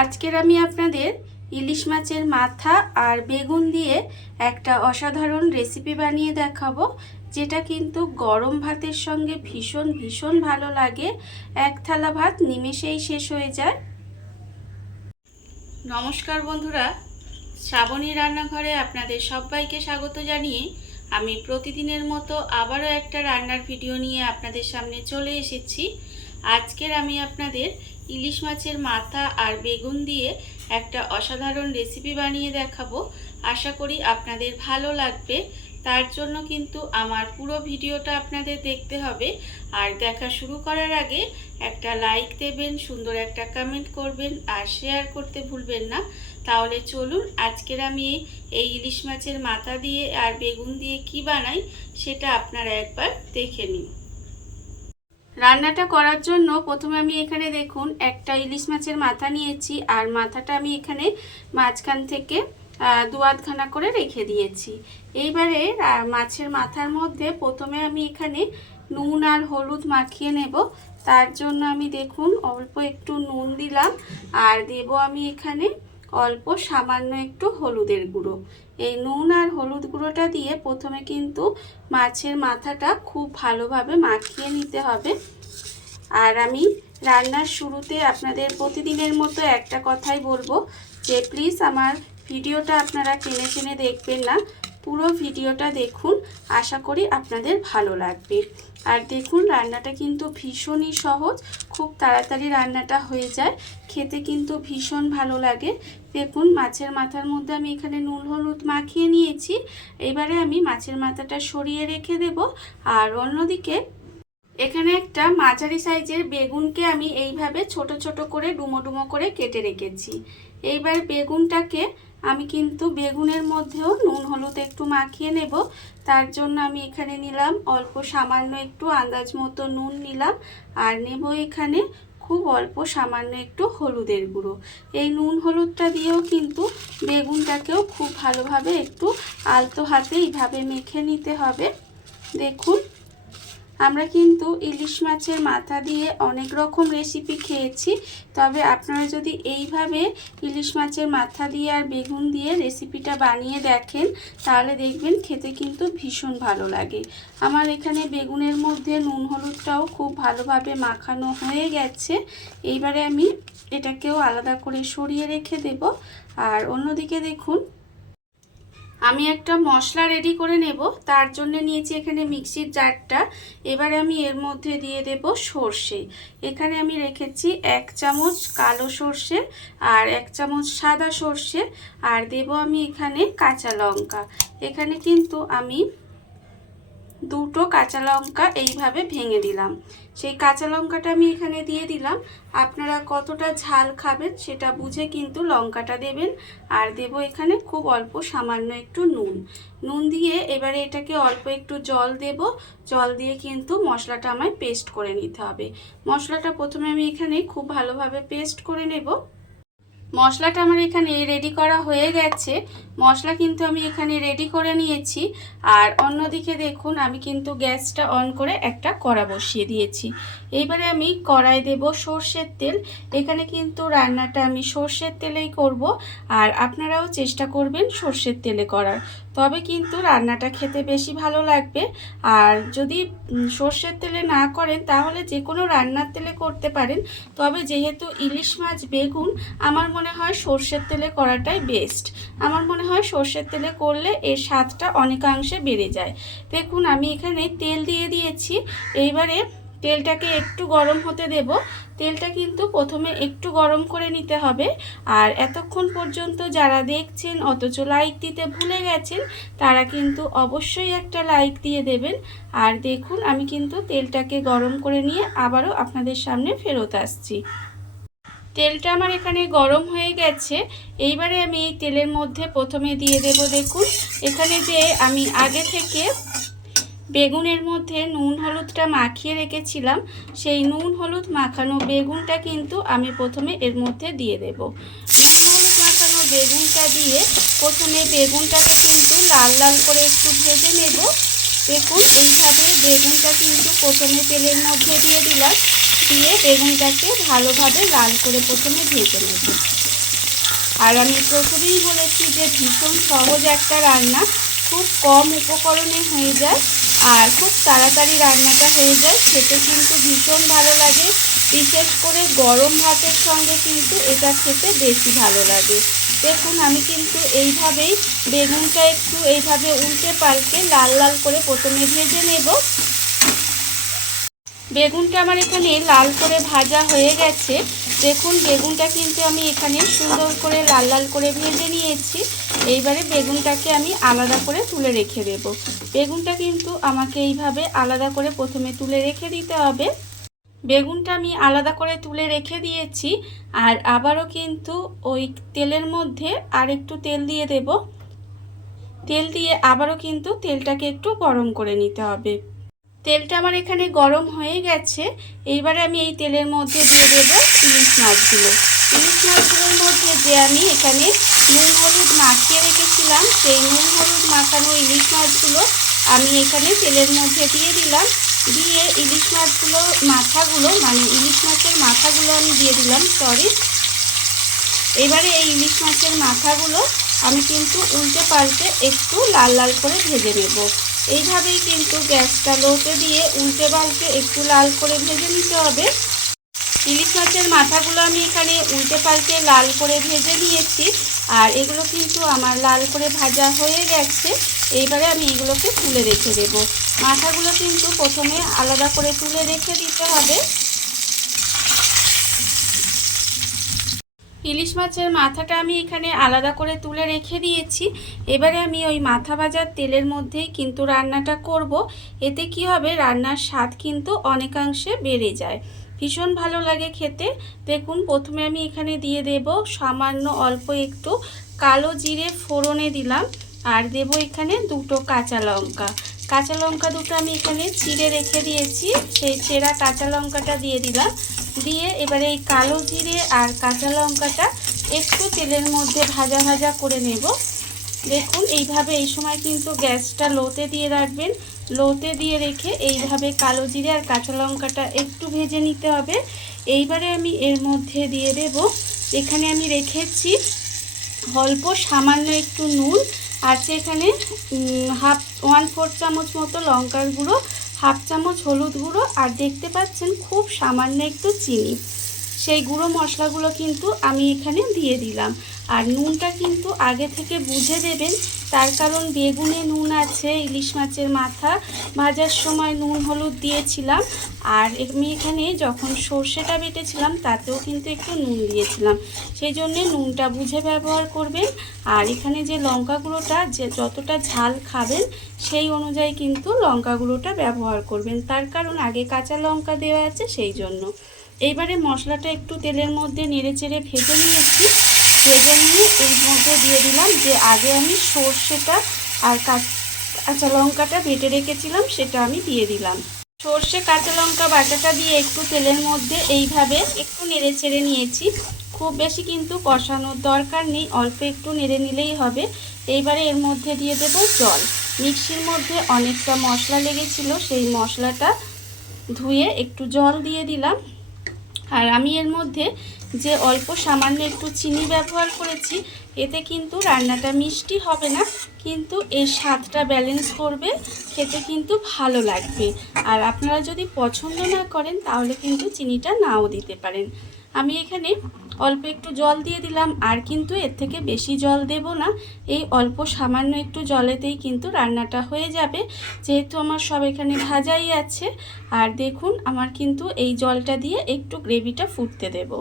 আজকের আমি আপনাদের ইলিশ মাছের মাথা আর বেগুন দিয়ে একটা অসাধারণ রেসিপি বানিয়ে দেখাবো, যেটা কিন্তু গরম ভাতের সঙ্গে ভীষণ ভীষণ ভালো লাগে। এক থালা ভাত নিমেষেই শেষ হয়ে যায়। নমস্কার বন্ধুরা, শ্রাবণী রান্নাঘরে আপনাদের সবাইকে স্বাগত জানিয়ে আমি প্রতিদিনের মতো আবারও একটা রান্নার ভিডিও নিয়ে আপনাদের সামনে চলে এসেছি। আজকের আমি আপনাদের ইলিশ মাছের মাথা আর বেগুন দিয়ে একটা অসাধারণ রেসিপি বানিয়ে দেখাবো। আশা করি আপনাদের ভালো লাগবে। তার জন্য কিন্তু আমার পুরো ভিডিওটা আপনাদের দেখতে হবে। আর দেখা শুরু করার আগে একটা লাইক দেবেন, সুন্দর একটা কমেন্ট করবেন আর শেয়ার করতে ভুলবেন না। তাহলে চলুন আজকের আমি এই ইলিশ মাছের মাথা দিয়ে আর বেগুন দিয়ে কি বানাই সেটা আপনারা একবার দেখে নিন। রান্নাটা করার জন্য প্রথমে আমি এখানে দেখুন একটা ইলিশ মাছের মাথা নিয়েছি, আর মাথাটা আমি এখানে মাঝখান থেকে দু আধখানা করে রেখে দিয়েছি। এইবারে মাছের মাথার মধ্যে প্রথমে আমি এখানে নুন আর হলুদ মাখিয়ে নেব। তার জন্য আমি দেখুন অল্প একটু নুন দিলাম, আর দেব আমি এখানে অল্প সামান্য একটু হলুদের গুঁড়ো। এই নুন আর হলুদ গুঁড়োটা দিয়ে প্রথমে কিন্তু মাছের মাথাটা খুব ভালোভাবে মাখিয়ে নিতে হবে। আর আমি রান্নার শুরুতে আপনাদের প্রতিদিনের মতো একটা কথাই বলবো যে প্লিজ আমার ভিডিওটা আপনারা টেনে টেনে দেখবেন না, পুরো ভিডিওটা দেখুন, আশা করি আপনাদের ভালো লাগবে। আর দেখুন রান্নাটা কিন্তু ভীষণই সহজ, খুব তাড়াতাড়ি রান্নাটা হয়ে যায়, খেতে কিন্তু ভীষণ ভালো লাগে। দেখুন মাছের মাথার মধ্যে আমি এখানে নুন হলুদ মাখিয়ে নিয়েছি। এবারে আমি মাছের মাথাটা সরিয়ে রেখে দেব। আর অন্যদিকে এখানে একটা মাঝারি সাইজের বেগুনকে আমি এইভাবে ছোট ছোট করে ডুমো ডুমো করে কেটে রেখেছি। এইবার বেগুনটাকে আমি কিন্তু বেগুনের মধ্যেও নুন হলুদ একটু মাখিয়ে নেব। তার জন্য আমি এখানে নিলাম অল্প সামান্য একটু আন্দাজ মতো নুন নিলাম, আর নেব এখানে খুব অল্প সামান্য একটু হলুদের গুঁড়ো। এই নুন হলুদটা দিয়েও কিন্তু বেগুনটাকেও খুব ভালোভাবে একটু আলতো হাতে এইভাবে মেখে নিতে হবে। দেখুন আমরা কিন্তু ইলিশ মাছের মাথা দিয়ে অনেক রকম রেসিপি খেয়েছি, তবে আপনারা যদি এইভাবে ইলিশ মাছের মাথা দিয়ে আর বেগুন দিয়ে রেসিপিটা বানিয়ে দেখেন তাহলে দেখবেন খেতে কিন্তু ভীষণ ভালো লাগে। আমার এখানে বেগুনের মধ্যে নুন হলুদটাও খুব ভালোভাবে মাখানো হয়ে গেছে। এইবারে আমি এটাকেও আলাদা করে সরিয়ে রেখে দেব। আর অন্যদিকে দেখুন আমি একটা মশলা রেডি করে নেব। তার জন্য নিয়েছি এখানে মিক্সির জারটা। এবারে আমি এর মধ্যে দিয়ে দেব সর্ষে। এখানে আমি রেখেছি 1 চামচ কালো সর্ষে আর 1 চামচ সাদা সর্ষে, আর দেব আমি এখানে কাঁচা লঙ্কা। এখানে কিন্তু আমি দুটো কাঁচা লঙ্কা এইভাবে ভেঙে দিলাম। সেই কাঁচা লঙ্কাটা আমি এখানে দিয়ে দিলাম। আপনারা কতটা ঝাল খাবেন সেটা বুঝে কিন্তু লঙ্কাটা দেবেন। আর দেব এখানে খুব অল্প সামান্য একটু নুন দিয়ে এবারে এটাকে অল্প একটু জল দেব। জল দিয়ে কিন্তু মশলাটা আমায় পেস্ট করে নিতে হবে। মশলাটা প্রথমে আমি এখানে খুব ভালোভাবে পেস্ট করে নেব। মশলাটা আমার এখানে রেডি করা হয়ে গেছে। মশলা কিন্তু আমি এখানে রেডি করে নিয়েছি। আর অন্যদিকে দেখুন আমি কিন্তু গ্যাসটা অন করে একটা কড়া বসিয়ে দিয়েছি। এইবারে আমি কড়াই দেব সর্ষের তেল। এখানে কিন্তু রান্নাটা আমি সর্ষের তেলেই করব, আর আপনারাও চেষ্টা করবেন সর্ষের তেলে করার, তবে কিন্তু রান্নাটা খেতে বেশি ভালো লাগবে। আর যদি সর্ষের তেলে না করেন তাহলে যে কোনো রান্নার তেলে করতে পারেন, তবে যেহেতু ইলিশ মাছ বেগুন আমার মনে হয় সর্ষের তেলে করাটাই বেস্ট। আমার মনে হয় সর্ষের তেলে করলে এর স্বাদটা অনেকাংশে বেড়ে যায়। দেখুন আমি এখানে তেল দিয়ে দিয়েছি। এইবারে তেলটাকে একটু গরম হতে দেব। তেলটা কিন্তু প্রথমে একটু গরম করে নিতে হবে। আর এতক্ষণ পর্যন্ত যারা দেখছেন অথচ লাইক দিতে ভুলে গেছেন তারা কিন্তু অবশ্যই একটা লাইক দিয়ে দেবেন। আর দেখুন আমি কিন্তু তেলটাকে গরম করে নিয়ে আবারও আপনাদের সামনে ফেরত আসছি। তেলটা আমার এখানে গরম হয়ে গেছে। এইবারে আমি এই তেলের মধ্যে প্রথমে দিয়ে দেব, দেখুন এখানে যে আমি আগে থেকে বেগুনের মধ্যে নুন হলুদটা মাখিয়ে রেখেছিলাম, সেই নুন হলুদ মাখানো বেগুনটা কিন্তু আমি প্রথমে এর মধ্যে দিয়ে দেব। নুন হলুদ মাখানো বেগুনটা দিয়ে প্রথমে বেগুনটাকে কিন্তু লাল লাল করে একটু ভেজে নেব। দেখুন এইভাবে বেগুনটা কিন্তু প্রথমে তেলের মধ্যে দিয়ে দিলাম, দিয়ে বেগুনটাকে ভালোভাবে লাল করে প্রথমে ভেজে নেব। আর আমি প্রথমেই বলেছি যে ভীষণ সহজ একটা রান্না, খুব কম উপকরণে হয়ে যায় আর খুব তাড়াতাড়ি রান্নাটা হয়ে যায়, খেতে কিন্তু ভীষণ ভালো লাগে। বিশেষ করে গরম ভাতের সঙ্গে কিন্তু এটা খেতে বেশি ভালো লাগে। দেখুন আমি কিন্তু এইভাবেই বেগুনটা একটু এইভাবে উল্টে পাল্টে লাল লাল করে প্রথমে ভেজে নেব। বেগুনটা আমার এখানে লাল করে ভাজা হয়ে গেছে। দেখুন বেগুনটা কিন্তু আমি এখানে সুন্দর করে লাল লাল করে ভেজে নিয়েছি। এইবারে বেগুনটাকে আমি আলাদা করে তুলে রেখে দেব। বেগুনটা কিন্তু আমাকে এইভাবে আলাদা করে প্রথমে তুলে রেখে দিতে হবে। বেগুনটা আমি আলাদা করে তুলে রেখে দিয়েছি। আর আবারও কিন্তু ওই তেলের মধ্যে আর একটু তেল দিয়ে দেব। তেল দিয়ে আবারও কিন্তু তেলটাকে একটু গরম করে নিতে হবে। তেলটা আমার এখানে গরম হয়ে গেছে। এইবারে আমি এই তেলের মধ্যে দিয়ে দেব ইলিশ মাছগুলো। ইলিশ মাছগুলোর মধ্যে যে আমি এখানে নুন হলুদ মাখিয়ে রেখেছিলাম, সেই নুন হলুদ মাখানো ইলিশ মাছগুলো আমি এখানে তেলের মধ্যে দিয়ে দিলাম। দিয়ে ইলিশ মাছগুলো মাথাগুলো মানে ইলিশ মাছের মাথাগুলো আমি দিয়ে দিলাম, এবারে এই ইলিশ মাছের মাথাগুলো আমি কিন্তু উল্টে পাল্টে একটু লাল লাল করে ভেজে নেব। এইভাবেই কিন্তু গ্যাসটা লোতে দিয়ে উল্টে পাল্টে একটু লাল করে ভেজে নিতে হবে। ইলিশ মাছের মাথাগুলো আমি এখানে উল্টে পাল্টে লাল করে ভেজে নিয়েছি। আর এগুলো কিন্তু আমার লাল করে ভাজা হয়ে গেছে। এইবারে আমি এগুলোকে তুলে রেখে দেব। মাথাগুলো কিন্তু প্রথমে আলাদা করে তুলে রেখে দিতে হবে। ইলিশ মাছের মাথাটা আমি এখানে আলাদা করে তুলে রেখে দিয়েছি। এবারে আমি ওই মাথা ভাজার তেলের মধ্যেই কিন্তু রান্নাটা করব। এতে কি হবে, রান্নার স্বাদ কিন্তু অনেকাংশে বেড়ে যায়, ভীষণ ভালো লাগে খেতে। দেখুন প্রথমে আমি এখানে দিয়ে দেব সামান্য অল্প একটু কালো জিরে ফোড়নে দিলাম। আর দেব এখানে দুটো কাঁচা লঙ্কা। কাঁচা লঙ্কা দুটো আমি এখানে চিড়ে রেখে দিয়েছি, সেই চেরা কাঁচা লঙ্কাটা দিয়ে দিলাম। দিয়ে এবারে এই কালো জিরে আর কাঁচা লঙ্কাটা একটু তেলের মধ্যে ভাজা ভাজা করে নেব। দেখুন এইভাবে এই সময় কিন্তু গ্যাসটা লোতে দিয়ে রাখবেন। লোতে দিয়ে রেখে এইভাবে কালো জিরে আর কাঁচা লঙ্কাটা একটু ভেজে নিতে হবে। এইবারে আমি এর মধ্যে দিয়ে দেব, এখানে আমি রেখেছি অল্প সামান্য একটু নুন, আছে এখানে 1/4 চামচ মতো লঙ্কার গুঁড়ো, 1/2 চামচ হলুদ গুঁড়ো, আর দেখতে পাচ্ছেন খুব সামান্য একটু চিনি। সেই গুঁড়ো মশলাগুলো কিন্তু আমি এখানে দিয়ে দিলাম। আর নুনটা কিন্তু আগে থেকে বুঝে দেবেন, তার কারণ বেগুনে নুন আছে, ইলিশ মাছের মাথা ভাজার সময় নুন হলুদ দিয়েছিলাম। আর আমি এখানে যখন সর্ষেটা বেটেছিলাম তাতেও কিন্তু একটু নুন দিয়েছিলাম, সেই জন্যে নুনটা বুঝে ব্যবহার করবেন। আর এখানে যে লঙ্কা গুঁড়োটা, যে যতটা ঝাল খাবেন সেই অনুযায়ী কিন্তু লঙ্কা গুঁড়োটা ব্যবহার করবেন, তার কারণ আগে কাঁচা লঙ্কা দেওয়া আছে সেই জন্য। এইবারে মশলাটা একটু তেলের মধ্যে নেড়েচেড়ে ভেজে নিয়েছি। ভেজে নিয়ে এর মধ্যে দিয়ে দিলাম যে আগে আমি সর্ষেটা আর কাঁচা লঙ্কাটা বেটে রেখেছিলাম, সেটা আমি দিয়ে দিলাম। সর্ষে কাঁচা লঙ্কা বাটাটা দিয়ে একটু তেলের মধ্যে এইভাবে একটু নেড়েচেড়ে নিয়েছি। খুব বেশি কিন্তু কষানোর দরকার নেই, অল্প একটু নেড়ে নিলেই হবে। এইবারে এর মধ্যে দিয়ে দেব জল। মিক্সির মধ্যে অনেকটা মশলা লেগেছিল, সেই মশলাটা ধুয়ে একটু জল দিয়ে দিলাম। আর আমি এর মধ্যে যে অল্প সামান্য একটু চিনি ব্যবহার করেছি, এতে কিন্তু রান্নাটা মিষ্টি হবে না, কিন্তু এর স্বাদটা ব্যালেন্স করবে, খেতে কিন্তু ভালো লাগবে। আর আপনারা যদি পছন্দ না করেন তাহলে কিন্তু চিনিটা নাও দিতে পারেন। আমি এখানে অল্প একটু জল দিয়ে দিলাম, আর কিন্তু এর থেকে বেশি জল দেব না। এই অল্প সামান্য একটু জলেতেই কিন্তু রান্নাটা হয়ে যাবে, যেহেতু আমার সব এখানে ভাজাই আছে। আর দেখুন আমার কিন্তু এই জলটা দিয়ে একটু গ্রেভিটা ফুটতে দেব।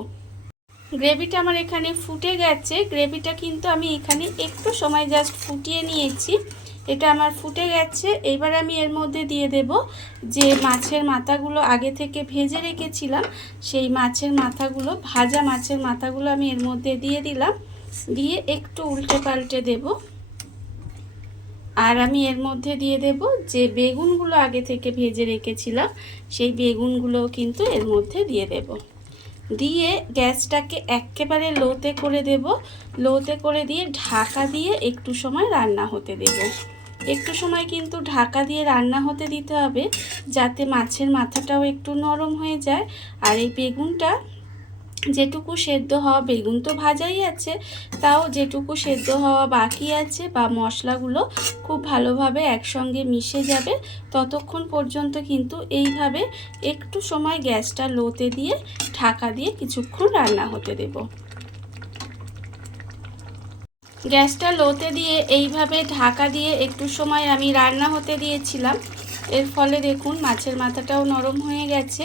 গ্রেভিটা আমার এখানে ফুটে গেছে। গ্রেভিটা কিন্তু আমি এখানে একটু সময় জাস্ট ফুটিয়ে নিয়েছি, এটা আমার ফুটে গেছে। এবার আমি এর মধ্যে দিয়ে দেব যে মাছের মাথাগুলো আগে থেকে ভেজে রেখেছিলাম, সেই মাছের মাথাগুলো, ভাজা মাছের মাথাগুলো আমি এর মধ্যে দিয়ে দিলাম। দিয়ে একটু উল্টে পাল্টে দেব। আর আমি এর মধ্যে দিয়ে দেব যে বেগুনগুলো আগে থেকে ভেজে রেখেছিলাম, সেই বেগুনগুলোও কিন্তু এর মধ্যে দিয়ে দেব। দিয়ে গ্যাসটাকে একেবারে লোতে করে দেব। লোতে করে দিয়ে ঢাকা দিয়ে একটু সময় রান্না হতে দেব। একটু সময় কিন্তু ঢাকা দিয়ে রান্না হতে দিতে হবে, যাতে মাছের মাথাটাও একটু নরম হয়ে যায়। আর এই বেগুনটা যেটুকু সেদ্ধ হওয়া, বেগুন তো ভাজাই আছে, তাও যেটুকু সেদ্ধ হওয়া বাকি আছে বা মশলাগুলো খুব ভালোভাবে একসঙ্গে মিশে যাবে ততক্ষণ পর্যন্ত কিন্তু এইভাবে একটু সময় গ্যাসটা লোতে দিয়ে ঢাকা দিয়ে কিছুক্ষণ রান্না হতে দেব। গ্যাসটা লোতে দিয়ে এইভাবে ঢাকা দিয়ে একটু সময় আমি রান্না হতে দিয়েছিলাম। এর ফলে দেখুন মাছের মাথাটাও নরম হয়ে গেছে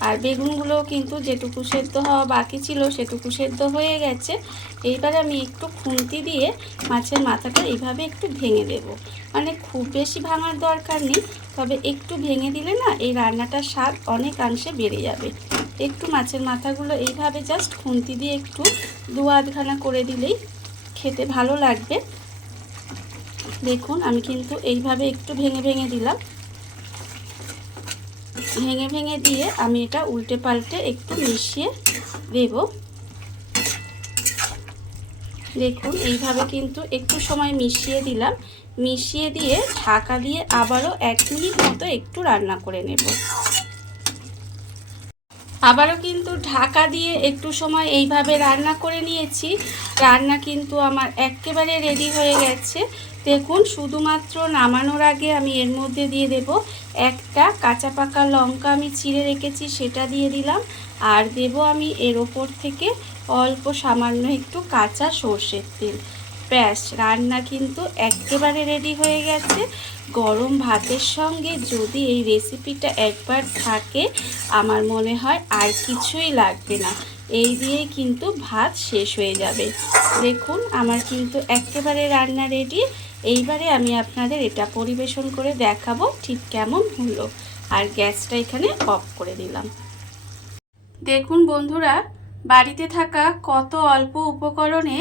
আর বেগুনগুলোও কিন্তু যেটুকু সেদ্ধ হওয়া বাকি ছিল সেটুকু সেদ্ধ হয়ে গেছে। এইবার আমি একটু খুন্তি দিয়ে মাছের মাথাটা এইভাবে একটু ভেঙে দেব। মানে খুব বেশি ভাঙার দরকার নেই, তবে একটু ভেঙে দিলে না এই রান্নাটার স্বাদ অনেকাংশে বেড়ে যাবে। একটু মাছের মাথাগুলো এইভাবে জাস্ট খুন্তি দিয়ে একটু দু আধখানা করে দিলেই খেতে ভালো লাগবে। দেখুন আমি কিন্তু এইভাবে একটু ভেঙে ভেঙে দিলাম। ভেঙে ভেঙে দিয়ে আমি এটা উল্টে পাল্টে একটু মিশিয়ে দেব। দেখুন এইভাবে কিন্তু একটু সময় মিশিয়ে দিলাম। মিশিয়ে দিয়ে ঢাকা দিয়ে আবারও 1 মিনিট মতো একটু রান্না করে নেব। আবারও কিন্তু ঢাকা দিয়ে একটু সময় এইভাবে রান্না করে নিয়েছি। রান্না কিন্তু আমার একেবারে রেডি হয়ে গেছে। দেখুন শুধুমাত্র নামানোর আগে আমি এর মধ্যে দিয়ে দেব একটা কাঁচা পাকা লঙ্কা আমি চিড়ে রেখেছি, সেটা দিয়ে দিলাম। আর দেব আমি এর ওপর থেকে অল্প সামান্য একটু কাঁচা সর্ষের তেল। ব্যাস, রান্না কিন্তু একেবারে রেডি হয়ে গেছে। গরম ভাতের সঙ্গে যদি এই রেসিপিটা একবার থাকে আমার মনে হয় আর কিছুই লাগবে না। এই দিয়েই কিন্তু ভাত শেষ হয়ে যাবে। দেখুন আমার কিন্তু একেবারে রান্না রেডি। এইবারে আমি আপনাদের এটা পরিবেশন করে দেখাবো ঠিক কেমন হলো। আর গ্যাসটা এখানে অফ করে দিলাম। দেখুন বন্ধুরা, বাড়িতে থাকা কত অল্প উপকরণে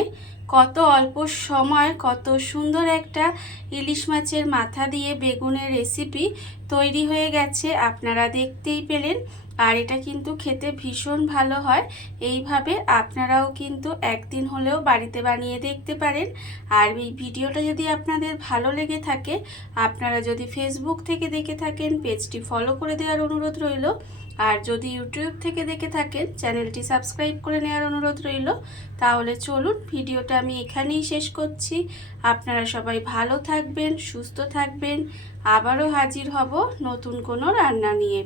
কত অল্প সময় কত সুন্দর একটা ইলিশ মাছের মাথা দিয়ে বেগুনের রেসিপি তৈরি হয়ে গেছে, আপনারা দেখতেই পেলেন। আর এটা কিন্তু খেতে ভীষণ ভালো হয়। এইভাবে আপনারাও কিন্তু একদিন হলেও বাড়িতে বানিয়ে দেখতে পারেন। আর এই ভিডিওটা যদি আপনাদের ভালো লেগে থাকে, আপনারা যদি ফেসবুক থেকে দেখে থাকেন পেজটি ফলো করে দেওয়ার অনুরোধ রইল। আর যদি ইউটিউব থেকে দেখে থাকেন চ্যানেলটি সাবস্ক্রাইব করে নেওয়ার অনুরোধ রইল। তাহলে চলুন ভিডিওটা আমি এখানেই শেষ করছি। আপনারা সবাই ভালো থাকবেন, সুস্থ থাকবেন। আবারও হাজির হব নতুন কোনো রান্না নিয়ে।